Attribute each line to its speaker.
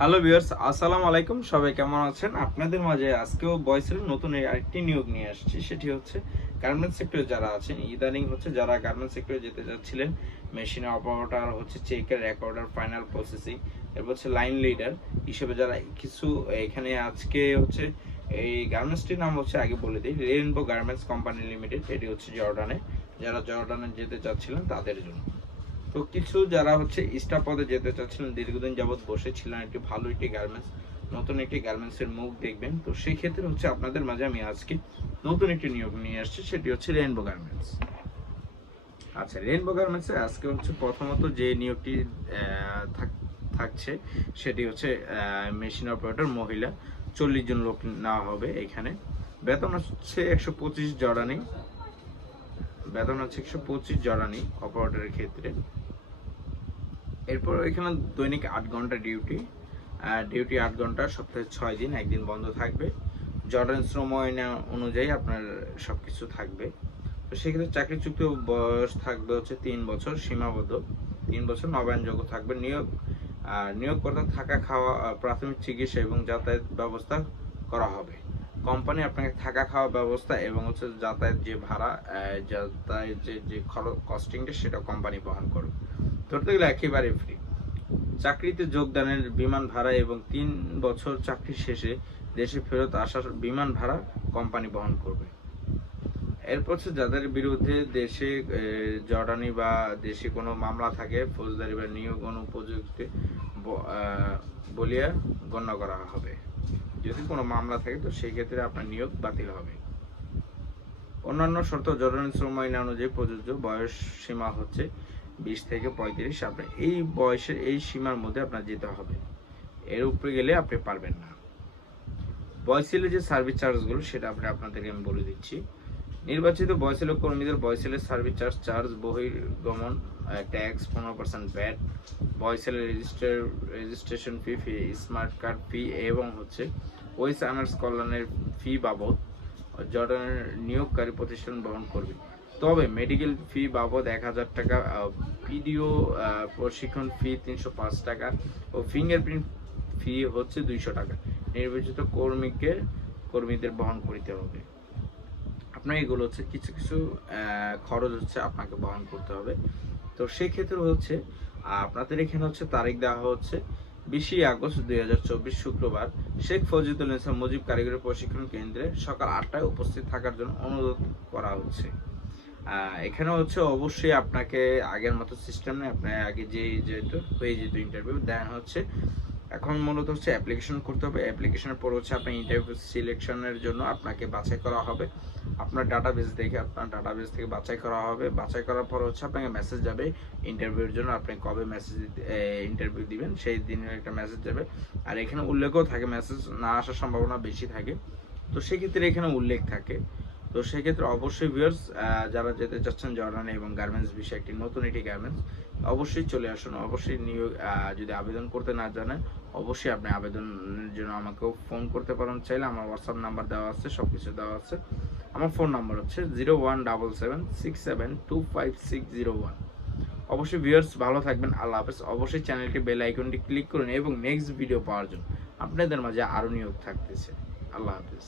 Speaker 1: Hello viewers, আসসালামু আলাইকুম। সবাই কেমন আছেন? আপনাদের মাঝে আজকেও বয়সের নতুন আরেকটি নিয়োগ নিয়ে আসছি। সেটি হচ্ছে গার্মেন্টস সেক্টরে যারা আছেন, ইদানিং হচ্ছে যারা গার্মেন্টস সেক্টরে যেতে যাচ্ছিলেন মেশিনে অপারেটর হচ্ছে চেকার রেকর্ডার ফাইনাল প্রসেসিং এরপর হচ্ছে লাইন লিডার হিসেবে যারা কিছু এখানে আজকে হচ্ছে এই গার্মেন্টসটির নাম হচ্ছে আগে বলে দিই রেইনবো গার্মেন্টস কোম্পানি লিমিটেড এটি হচ্ছে জর্ডানে। যারা জর্ডানে যেতে চাচ্ছিলেন তাদের জন্য। তো কিছু যারা হচ্ছে স্টাফ পদে যেতে চাচ্ছিলেন, দীর্ঘদিন যাবত বসেছিলেন একটি ভালো একটি গার্মেন্টস নতুন একটি গার্মেন্টস এর মুখ দেখবেন, তো সেই ক্ষেত্রে হচ্ছে আপনাদের মাঝে আমি আজকে নতুন একটি নিয়োগ নিয়ে আসছি, সেটি হচ্ছে রেইনবো গার্মেন্টস আচ্ছা রেইনবো গার্মেন্টস আজকে হচ্ছে প্রথমত যে নিয়োগটি থাক- থাকছে, সেটি হচ্ছে মেশিন অপারেটর মহিলা, চল্লিশ জন লোক নেওয়া হবে এখানে। বেতন হচ্ছে একশো পঁচিশ জরানি বেতন হচ্ছে একশো পঁচিশ জরানি অপারেটরের ক্ষেত্রে। এরপর এখানে দৈনিক আট ঘণ্টা ডিউটি ডিউটি আট ঘণ্টা, সপ্তাহে ছয় দিন, একদিন বন্ধ থাকবে। জর্ডান শ্রম আইন অনুযায়ী আপনার সবকিছু থাকবে। তো সেক্ষেত্রে চাকরি চুক্তি বয়স থাকবে হচ্ছে তিন বছর, সীমাবদ্ধ। তিন বছর নবায়নযোগ্য থাকবে। নিয়োগ নিয়োগকর্তা থাকা খাওয়া প্রাথমিক চিকিৎসা এবং যাতায়াত ব্যবস্থা করা হবে। কোম্পানি আপনাকে থাকা খাওয়া ব্যবস্থা এবং হচ্ছে যাতায়াত যে ভাড়া যাতায়াত যে যে খরচ কস্টিংটা সেটা কোম্পানি বহন করবে। ধরতে গেলে একেবারে ফ্রি চাকরিতে যোগদানের বিমান ভাড়া এবং তিন বছর চাকরি শেষে দেশে ফেরত আসার বিমান ভাড়া কোম্পানি বহন করবে। এরপর যাদের বিরুদ্ধে দেশে জর্ডানি বা দেশে কোনো মামলা থাকে, ফৌজদারি বা নিয়োগ অনুপযুক্তি বলিয়া গণ্য করা হবে। যদি কোনো মামলা থাকে তো সেই ক্ষেত্রে আপনার নিয়োগ বাতিল হবে। অন্যান্য শর্ত জর্ডানি শ্রম আইন অনুযায়ী প্রযোজ্য। বয়স সীমা হচ্ছে বিশ থেকে পঁয়ত্রিশ, আপনার এই বয়সের এই সীমার মধ্যে আপনার যেতে হবে। এর উপরে গেলে আপনি পারবেন না। বয়সিলের যে সার্ভিস চার্জগুলো সেটা আপনি আপনাদেরকে আমি বলে দিচ্ছি। নির্বাচিত বয়সিল কর্মীদের বয়সিলের সার্ভিস চার্জ চার্জ বহির্গমন ট্যাক্স পনেরো percent VAT বয়সিলের register registration fee fee smart card fee এবং হচ্ছে ওয়েস আনার্স কল্যাণের ফি বাবদ জর্ডানের নিয়োগকারী প্রতিষ্ঠান বহন করবে। তবে মেডিকেল ফি বাবদ এক হাজার টাকা পিডিও প্রশিক্ষণ ফি তিনশো পাঁচ টাকা ও ফিঙ্গারপ্রিন্ট ফি হচ্ছে দুইশো টাকা। নির্বাচিত কর্মীকে, কর্মীদের বহন করিতে হবে। আপনার এগুলো হচ্ছে কিছু কিছু খরচ হচ্ছে আপনাকে বহন করতে হবে। তো সেক্ষেত্রে হচ্ছে, আপনাদের এখানে হচ্ছে তারিখ দেওয়া হচ্ছে বিশে আগস্ট দুই হাজার চব্বিশ শুক্রবার। শেখ ফজিদুল ইসলাম মুজিব কারিগরি প্রশিক্ষণ কেন্দ্রে সকাল আটটায় উপস্থিত থাকার জন্য অনুরোধ করা হচ্ছে। এখানে হচ্ছে অবশ্যই আপনাকে আগের মতো সিস্টেম নেই। আপনার আগে যে যেত হয়ে যেত ইন্টারভিউ দেন হচ্ছে এখন মূলত হচ্ছে অ্যাপ্লিকেশন করতে হবে। অ্যাপ্লিকেশনের পর হচ্ছে আপনার ইন্টারভিউ সিলেকশনের জন্য আপনাকে বাছাই করা হবে। আপনার ডাটাবেস দেখে আপনার ডাটাবেস থেকে বাছাই করা হবে। বাছাই করার পর হচ্ছে আপনাকে মেসেজ যাবে। ইন্টারভিউর জন্য আপনি কবে মেসেজ ইন্টারভিউ দিবেন? সেই দিনের একটা মেসেজ যাবে। আর এখানে উল্লেখও থাকে মেসেজ না আসার সম্ভাবনা বেশি থাকে। তো সেক্ষেত্রে এখানে উল্লেখ থাকে। তো সেক্ষেত্রে অবশ্যই ভিউয়ার্স যারা যেতে চাচ্ছেন জর্ডানে এবং গার্মেন্টস বিষয়ে একটি নতুন একটি গার্মেন্টস অবশ্যই চলে আসুন। অবশ্যই নিয়োগ যদি আবেদন করতে না জানেন, অবশ্যই আপনি আবেদনের জন্য আমাকেও ফোন করতে পারেন। চাইলে আমার হোয়াটসঅ্যাপ নাম্বার দেওয়া আছে সব কিছু দেওয়া আছে। আমার ফোন নাম্বার হচ্ছে zero one double seven six seven two five six zero one অবশ্যই ভিউয়ার্স ভালো থাকবেন, আল্লাহ হাফেজ। অবশ্যই চ্যানেলটি বেল আইকনটি ক্লিক করুন এবং নেক্সট ভিডিও পাওয়ার জন্য আপনাদের মাঝে আরও নিয়োগ থাকতেছে। আল্লাহ হাফেজ।